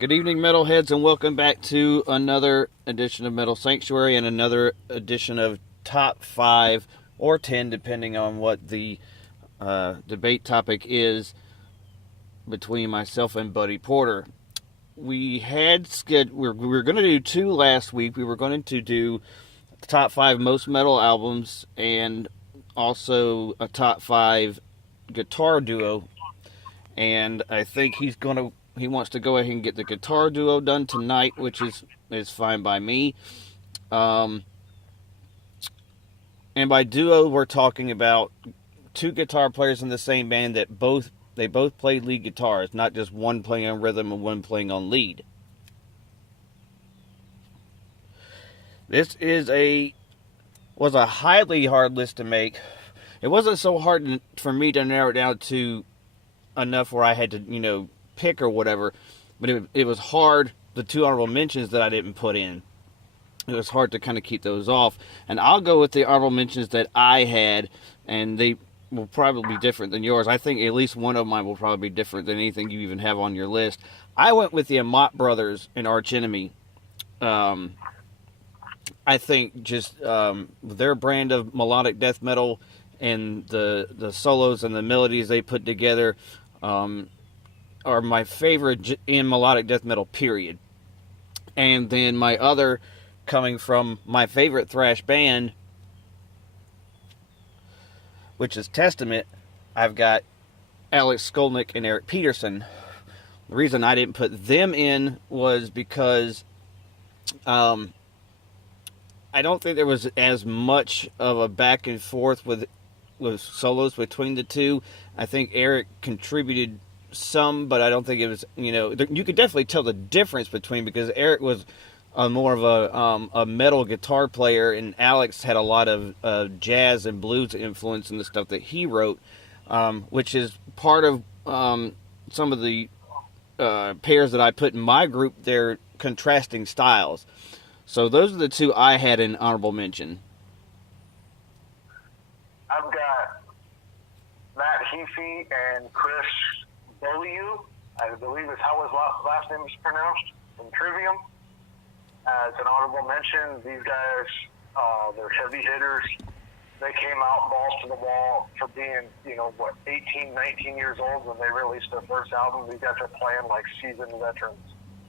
Good evening, metalheads, and welcome back to another edition of Metal Sanctuary and another edition of Top 5 or 10, depending on what the debate topic is between myself and Buddy Porter. We were going to do two last week. We were going to do the top 5 most metal albums and also a top 5 guitar duo. And I think he wants to go ahead and get the guitar duo done tonight, which is fine by me. And by duo, we're talking about two guitar players in the same band that both played lead guitars, not just one playing on rhythm and one playing on lead. This was a highly hard list to make. It wasn't so hard for me to narrow it down to enough where I had to, pick or whatever, but it was hard. The two honorable mentions that I didn't put in, it was hard to kind of keep those off. And I'll go with the honorable mentions that I had, and they will probably be different than yours. I think at least one of mine will probably be different than anything you even have on your list. I went with the Amat Brothers and Arch Enemy. I think just their brand of melodic death metal and the solos and the melodies they put together are my favorite in melodic death metal, period. And then my other, coming from my favorite thrash band, which is Testament, I've got Alex Skolnick and Eric Peterson. The reason I didn't put them in was because I don't think there was as much of a back and forth with solos between the two. I think Eric contributed some, but I don't think it was, you could definitely tell the difference between, because Eric was more of a metal guitar player, and Alex had a lot of jazz and blues influence in the stuff that he wrote, which is part of some of the pairs that I put in my group. They're contrasting styles. So those are the two I had in honorable mention. I've got Matt Heafy and Chris Beaulieu, I believe is how his last name is pronounced, from Trivium. As an honorable mention, these guys, they're heavy hitters. They came out balls to the wall for being, 18, 19 years old when they released their first album. These guys are playing like seasoned veterans.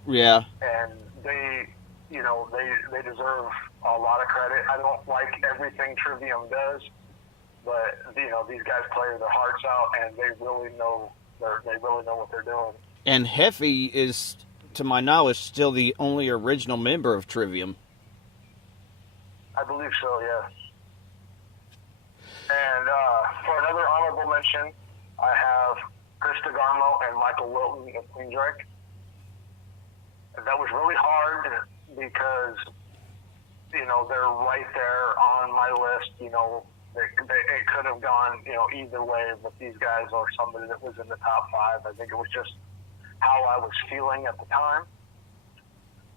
Yeah. And they deserve a lot of credit. I don't like everything Trivium does, but these guys play their hearts out, and they really know what they're doing. And Heffy is, to my knowledge, still the only original member of Trivium. I believe so, yes. And for another honorable mention, I have Chris DeGarmo and Michael Wilton of Queensryche. That was really hard because, they're right there on my list. It could have gone, either way, but these guys are somebody that was in the top 5. I think it was just how I was feeling at the time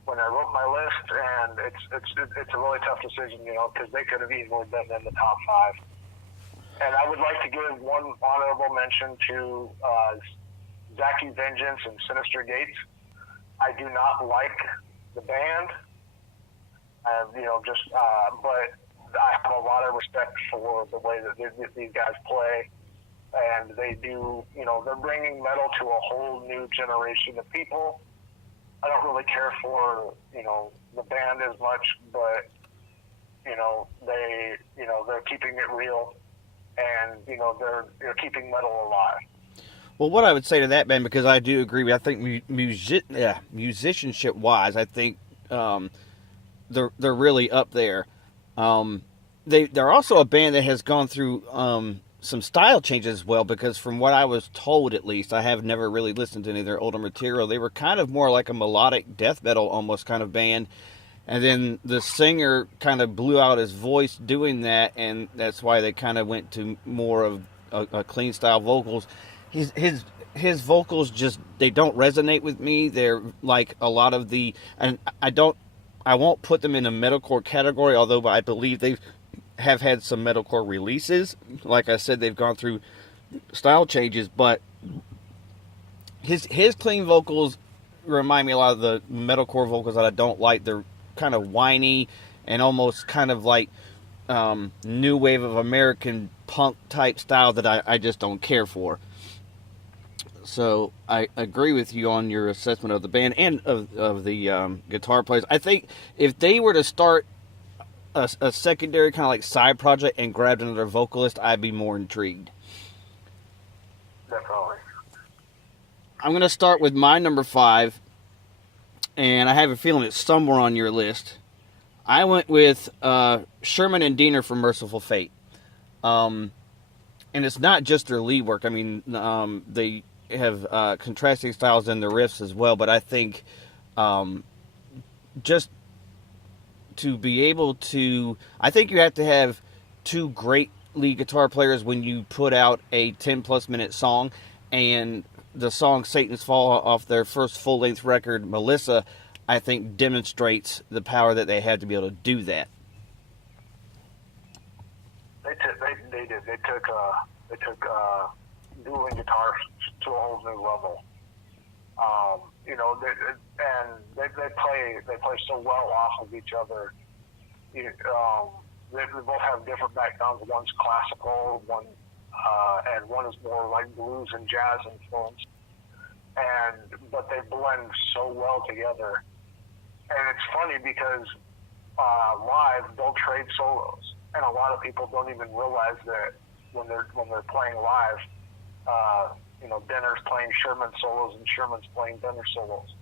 when I wrote my list, and it's a really tough decision, because they could have easily been in the top 5. And I would like to give one honorable mention to Zachy Vengeance and Sinister Gates. I do not like the band, but I have a lot of respect for the way that these guys play, and they do, they're bringing metal to a whole new generation of people. I don't really care for, the band as much, but, they're keeping it real, and, they're keeping metal alive. Well, what I would say to that band, because I do agree, I think musicianship-wise, I think they're really up there. They're also a band that has gone through some style changes as well, because from what I was told, at least, I have never really listened to any of their older material. They were kind of more like a melodic death metal almost kind of band, and then the singer kind of blew out his voice doing that, and that's why they kind of went to more of a clean style vocals. His vocals just, they don't resonate with me. They're like a lot of the, and I won't put them in a metalcore category, although I believe they have had some metalcore releases. Like I said, they've gone through style changes, but his clean vocals remind me a lot of the metalcore vocals that I don't like. They're kind of whiny and almost kind of like new wave of American punk type style that I just don't care for. So I agree with you on your assessment of the band and of the guitar players. I think if they were to start a secondary kind of like side project and grabbed another vocalist, I'd be more intrigued. Definitely. I'm going to start with my number 5, and I have a feeling it's somewhere on your list. I went with Sherman and Diener from Merciful Fate. And it's not just their lead work. I mean, they have contrasting styles in the riffs as well, but I think just to be able to... I think you have to have two great lead guitar players when you put out a 10-plus minute song, and the song Satan's Fall off their first full-length record, Melissa, I think demonstrates the power that they have to be able to do that. They did. They took dueling guitars to a whole new level. You know, they play so well off of each other. They both have different backgrounds. One's classical, and one is more like blues and jazz influence. But they blend so well together. And it's funny because live they'll trade solos, and a lot of people don't even realize that when they're playing live. You know, Diener's playing Sherman solos and Sherman's playing Diener solos.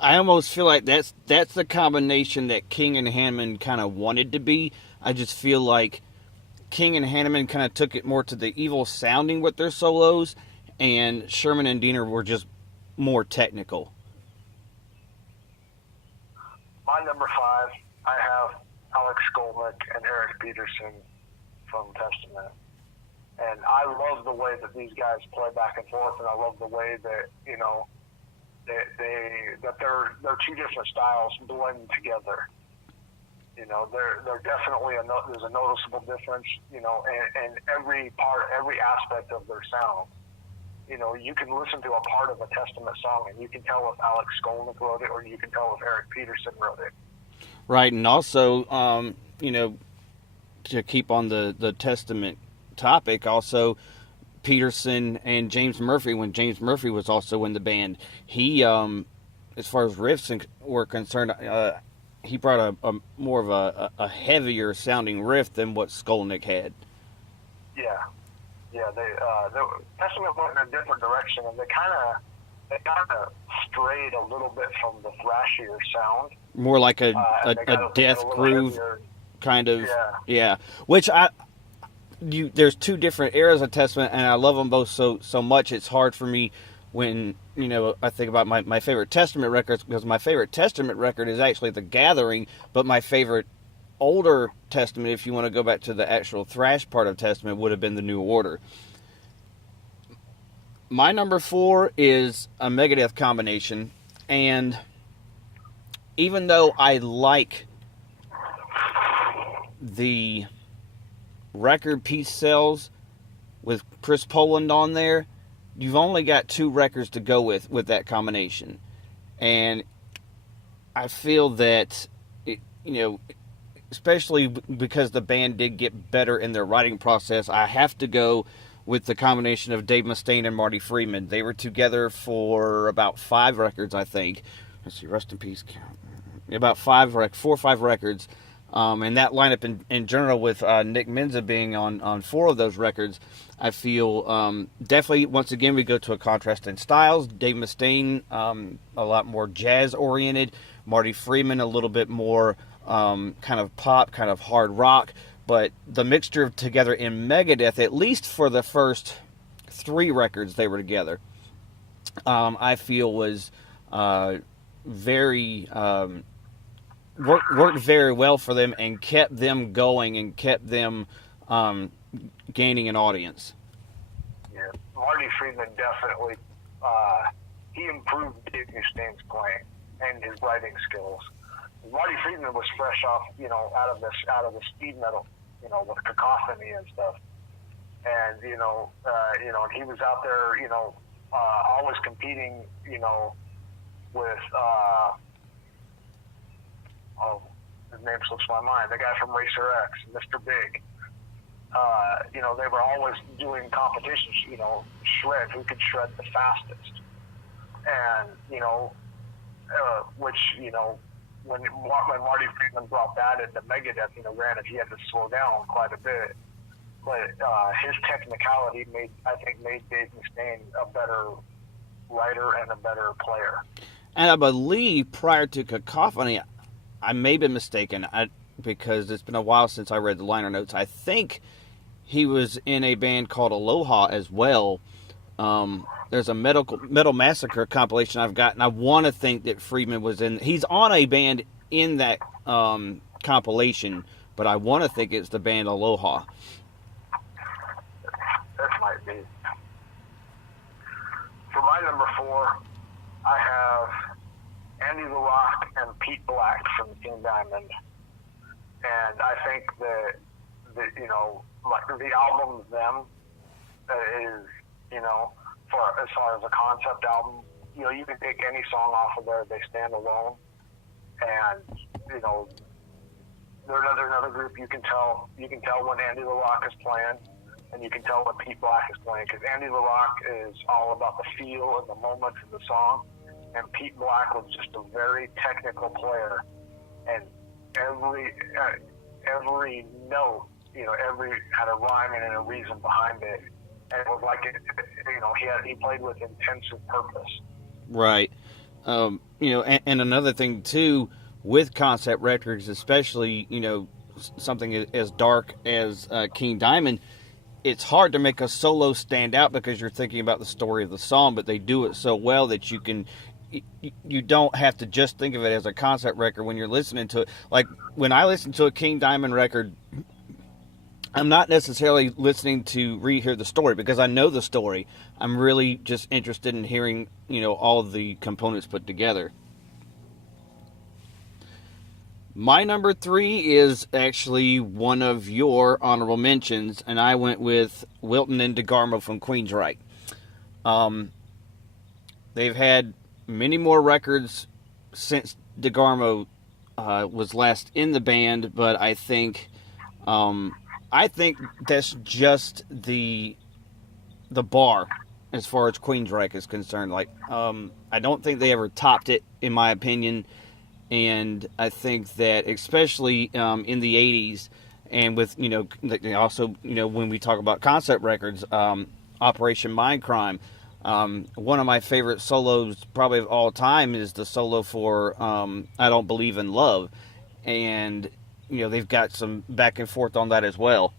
I almost feel like that's the combination that King and Hanneman kind of wanted to be. I just feel like King and Hanneman kind of took it more to the evil sounding with their solos, and Sherman and Diener were just more technical. My number 5, I have Alex Skolnick and Eric Peterson from Testament. And I love the way that these guys play back and forth, and I love the way that, you know, that their two different styles blend together. You know, they're definitely there's a noticeable difference, you know, and every aspect of their sound. You know, you can listen to a part of a Testament song and you can tell if Alex Skolnick wrote it, or you can tell if Eric Peterson wrote it. Right, and also, you know, to keep on the Testament topic, also Peterson and James Murphy, when James Murphy was also in the band, he, as far as riffs were concerned, he brought a more of a heavier sounding riff than what Skolnick had. Yeah, they Testament went in a different direction, and they kind of strayed a little bit from the thrashier sound. More like a death groove heavier. kind of, yeah. Which there's two different eras of Testament, and I love them both so much. It's hard for me when, you know, I think about my favorite Testament records, because my favorite Testament record is actually The Gathering, but my favorite older Testament, if you want to go back to the actual thrash part of Testament, would have been The New Order. My number 4 is a Megadeth combination, and even though I like the record Peace Sells with Chris Poland on there, you've only got 2 records to go with that combination. And I feel that, you know, especially because the band did get better in their writing process, I have to go with the combination of Dave Mustaine and Marty Friedman. They were together for about 5 records, I think. Let's see, rest in peace. About 4 or 5 records. And that lineup in general, with Nick Menza being on 4 of those records, I feel definitely, once again, we go to a contrast in styles. Dave Mustaine, a lot more jazz-oriented. Marty Friedman, a little bit more kind of pop, kind of hard rock. But the mixture together in Megadeth, at least for the first 3 records they were together, I feel was very... worked very well for them and kept them going and kept them gaining an audience. Yeah, Marty Friedman definitely he improved Dave Mustaine's playing and his writing skills. Marty Friedman was fresh off, you know, out of the speed metal, you know, with Cacophony and stuff, and you know, and he was out there, you know, always competing, you know, with his name slips my mind, the guy from Racer X, Mr. Big. They were always doing competitions, shred, who could shred the fastest. And, which, when Marty Friedman brought that into Megadeth, granted he had to slow down quite a bit. But his technicality made Dave Mustaine a better writer and a better player. And I believe prior to Cacophony, I may be mistaken, because it's been a while since I read the liner notes. I think he was in a band called Aloha as well. There's a Metal Massacre compilation I've got, and I want to think that Friedman was in. He's on a band in that compilation, but I want to think it's the band Aloha. That might be. For my number 4, I have Andy LaRocque and Pete Black from King Diamond. And I think that the album Them is, for as far as a concept album, you can take any song off of there, they stand alone. And, they're another group you can tell when Andy LaRocque is playing, and you can tell when Pete Black is playing, because Andy LaRocque is all about the feel and the moment of the song, and Pete Black was just a very technical player, and every note, had a rhyme and a reason behind it, and it was like he played with intensive purpose. Right. And another thing too with concept records, especially something as dark as King Diamond, it's hard to make a solo stand out because you're thinking about the story of the song, but they do it so well that you don't have to just think of it as a concept record when you're listening to it. Like when I listen to a King Diamond record, I'm not necessarily listening to rehear the story because I know the story. I'm really just interested in hearing, all of the components put together. My number 3 is actually one of your honorable mentions, and I went with Wilton and DeGarmo from Queensryche. They've had many more records since DeGarmo was last in the band, but I think that's just the bar as far as Queensryche is concerned. I don't think they ever topped it, in my opinion. And I think that especially in the 80s, and with, also, when we talk about concept records, Operation Mindcrime, one of my favorite solos probably of all time is the solo for I Don't Believe in Love. And, they've got some back and forth on that as well.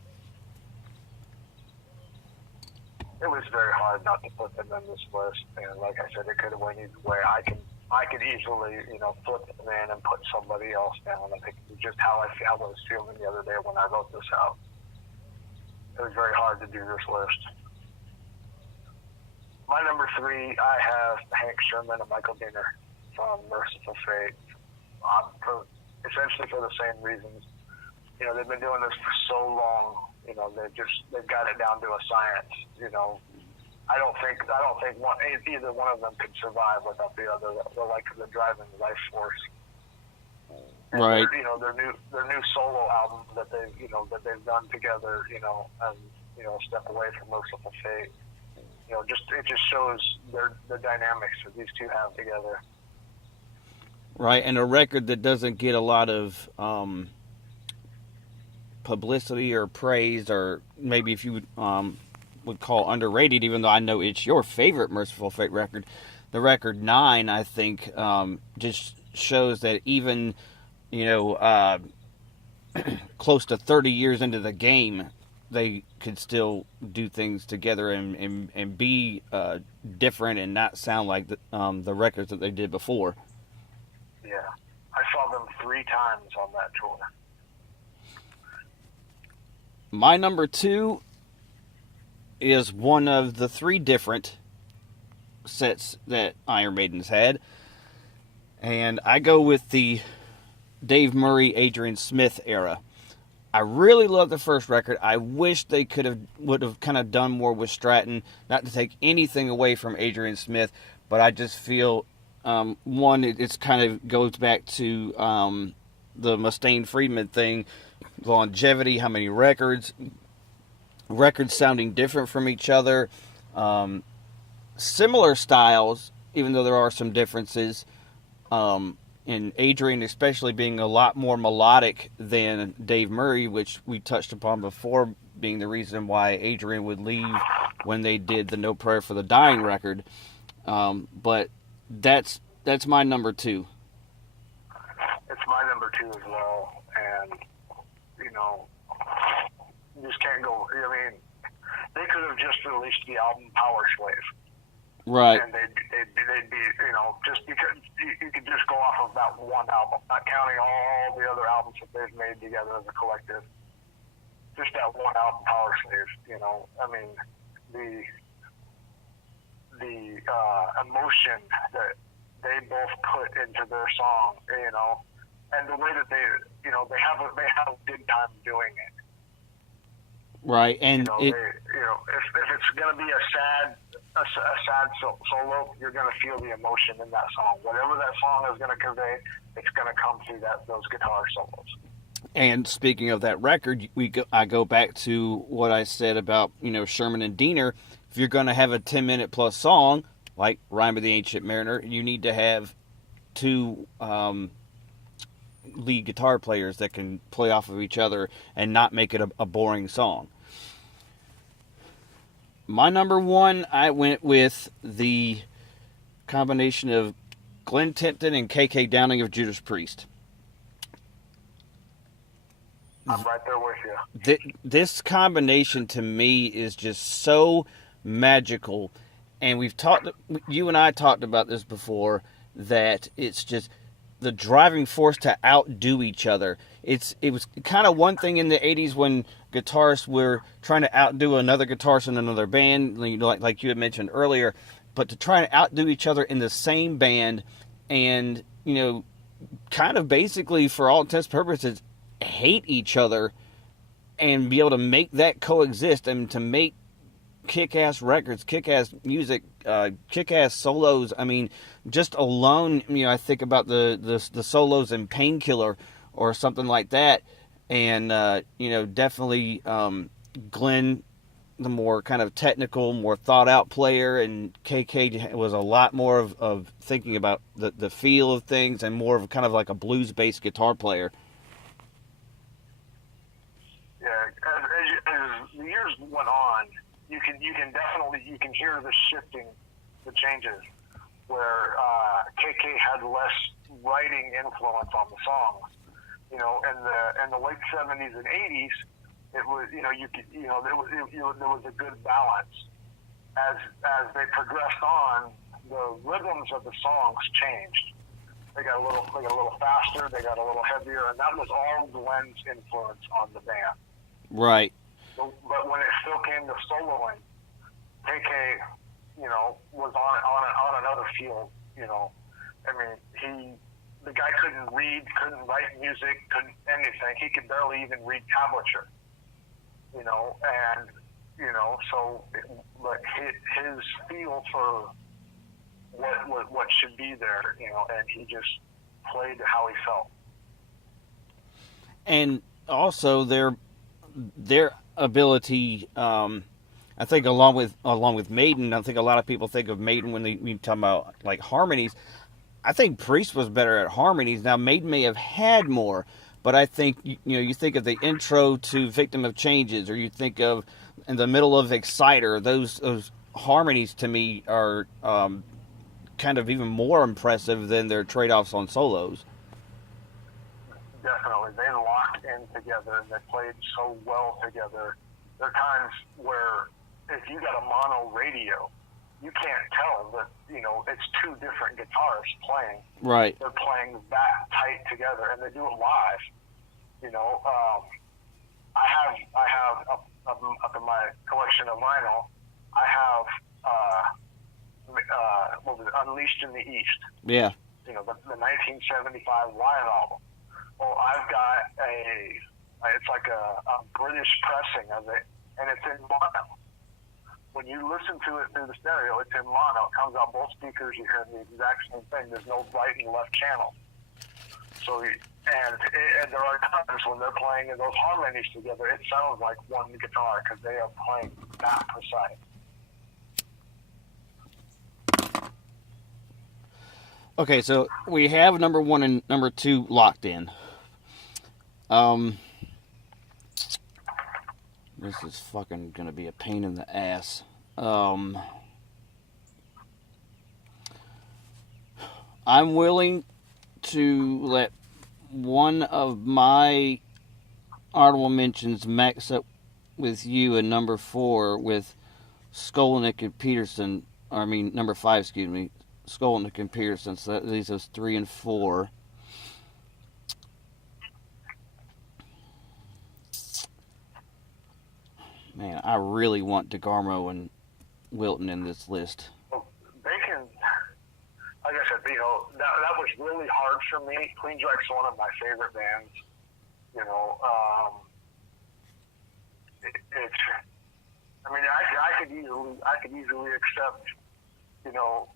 It was very hard not to put them in this list. And like I said, it could have went either way. I could easily, flip them in and put somebody else down. I think it was just how I was feeling the other day when I wrote this out. It was very hard to do this list. My number 3, I have Hank Sherman and Michael Diener from Merciful Fate. Essentially for the same reasons. They've been doing this for so long. They've got it down to a science. I don't think either one of them could survive without the other. They're like the driving life force. And right. Their new solo album that they've done together. And Step Away from Merciful Fate. It just shows the dynamics that these two have together. Right, and a record that doesn't get a lot of publicity or praise, or maybe if you would call underrated, even though I know it's your favorite Merciful Fate record. The record 9, I think, just shows that even, close to 30 years into the game, they could still do things together and be different and not sound like the records that they did before. Yeah. I saw them 3 times on that tour. My number 2 is one of the 3 different sets that Iron Maiden's had. And I go with the Dave Murray, Adrian Smith era. I really love the first record. I wish they would have kind of done more with Stratton, not to take anything away from Adrian Smith, but I just feel One, it's kind of goes back to the Mustaine Friedman thing, longevity, how many records sounding different from each other, similar styles, even though there are some differences. And Adrian especially being a lot more melodic than Dave Murray, which we touched upon before, being the reason why Adrian would leave when they did the No Prayer for the Dying record. But that's my number 2. It's my number 2 as well, and you just can't go. I mean, they could have just released the album Power Slave. Right. And they'd be, just because you could just go off of that one album, not counting all the other albums that they've made together as a collective. Just that one album, Power Slave. I mean, the emotion that they both put into their song, and the way that they have a good time doing it. Right, and if it's gonna be a sad solo, you're gonna feel the emotion in that song. Whatever that song is gonna convey, it's gonna come through those guitar solos. And speaking of that record, I go back to what I said about Sherman and Diener. If you're gonna have a 10-minute plus song like Rime of the Ancient Mariner, you need to have 2 lead guitar players that can play off of each other and not make it a boring song. My number 1, I went with the combination of Glenn Tipton and KK Downing of Judas Priest. I'm right there with you. This combination to me is just so magical, and you and I talked about this before, that it's just the driving force to outdo each other. It was kind of one thing in the 80s when guitarists were trying to outdo another guitarist in another band, like you had mentioned earlier, but to try and outdo each other in the same band and, kind of basically for all intents and purposes hate each other and be able to make that coexist and to make kick-ass records, kick-ass music, kick-ass solos. I mean, just alone, I think about the solos in Painkiller or something like that, and definitely Glenn, the more kind of technical, more thought-out player, and KK was a lot more of thinking about the feel of things and more of kind of like a blues-based guitar player. Yeah, as the years went on, you can definitely hear the shifting, the changes, where KK had less writing influence on the songs. In the late 70s and 80s, it was there was a good balance. As they progressed on, the rhythms of the songs changed. They got a little faster, they got a little heavier, and that was all Glenn's influence on the band. Right. But when it still came to soloing, KK, was on another field. The guy couldn't read, couldn't write music, couldn't anything. He could barely even read tablature. But his feel for what should be there, and he just played how he felt. And also their ability, I think along with Maiden, I think a lot of people think of Maiden when we talk about like harmonies. I think Priest was better at harmonies. Now Maiden may have had more, but I think you think of the intro to Victim of Changes, or you think of in the middle of Exciter. Those harmonies to me are kind of even more impressive than their trade-offs on solos. Definitely, they locked in together and they played so well together. There are times where if you got a mono radio, you can't tell that it's 2 different guitarists playing. Right. They're playing that tight together, and they do it live. I have up in my collection of vinyl, I have what was it, Unleashed in the East. Yeah. The 1975 Lion album. Well, I've got it's like a British pressing of it, and it's in mono. when you listen to it through the stereo, it's in mono. It comes out both speakers. You hear the exact same thing. There's no right and left channel. So, and there are times when they're playing in those harmonies together, it sounds like one guitar because they are playing that precise. Okay, so we have number 1 and number 2 locked in. This is fucking gonna be a pain in the ass. I'm willing to let one of my honorable mentions max up with you in number 4 with Skolnick and Peterson. I mean, number 5, excuse me. Skolnick and Peterson. So that leaves us 3 and 4. Man, I really want DeGarmo and Wilton in this list. Well, they can, like I said, you know, that was really hard for me. Queensryche's one of my favorite bands. You know, it's. I mean, I could easily accept, you know,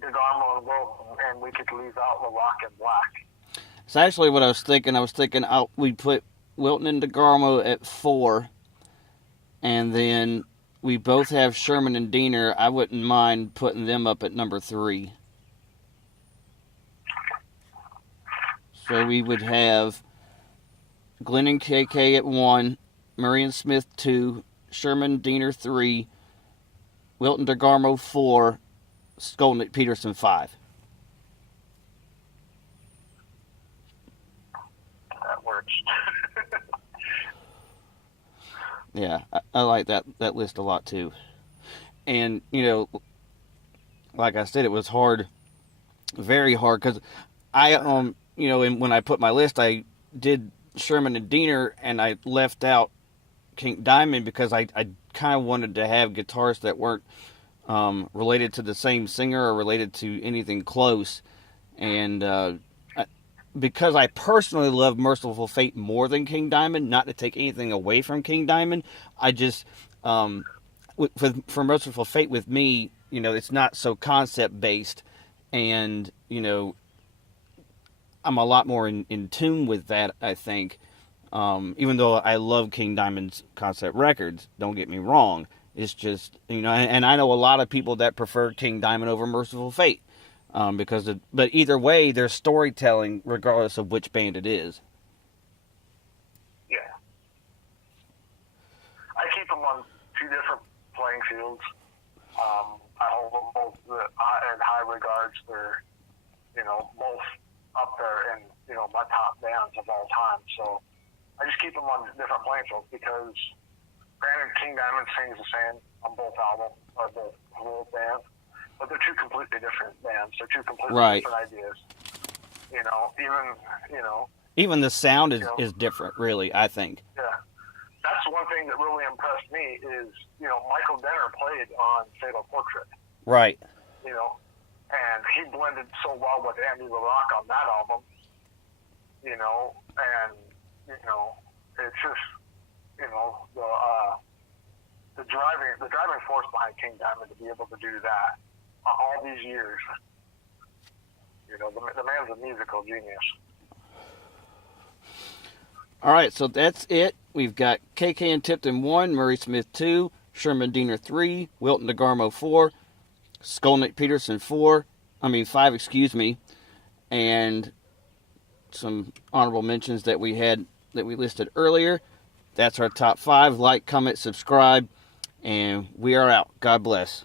DeGarmo and Wilton, and we could leave out LaRock and Black. It's actually what I was thinking. We'd put Wilton and DeGarmo at 4. And then we both have Sherman and Diener. I wouldn't mind putting them up at number 3. So we would have Glenn and KK at 1, Murray and Smith 2, Sherman, Diener 3, Wilton, DeGarmo 4, Skolnick, Peterson 5. That works. Yeah, I like that list a lot too. And, you know, like I said, it was hard, very hard, because I, you know, and when I put my list, I did Sherman and Diener, and I left out King Diamond because I kind of wanted to have guitars that weren't related to the same singer or related to anything close. And because I personally love Merciful Fate more than King Diamond, not to take anything away from King Diamond, I just, for Merciful Fate with me, you know, it's not so concept-based, and, you know, I'm a lot more in tune with that, I think, even though I love King Diamond's concept records, don't get me wrong, it's just, you know, and I know a lot of people that prefer King Diamond over Merciful Fate. But either way, there's storytelling regardless of which band it is. Yeah. I keep them on 2 different playing fields. I hold them both in high regards. They're, you know, both up there in, you know, my top bands of all time. So I just keep them on different playing fields because, granted, King Diamond sings the same on both albums, or both bands. But they're 2 completely different bands. They're 2 completely different ideas. You know, even the sound is different, really, I think. Yeah. That's one thing that really impressed me is, you know, Michael Denner played on Fatal Portrait. Right. You know, and he blended so well with Andy LaRock on that album. You know, and, you know, it's just, you know, the driving force behind King Diamond to be able to do that all these years. You know, the man's a musical genius. All right, so that's it. We've got KK and Tipton 1, Murray Smith 2, Sherman Diener 3, Wilton DeGarmo 4, Skolnick Peterson 5, and some honorable mentions that we listed earlier. That's our top 5. Like, comment, subscribe, and we are out. God bless.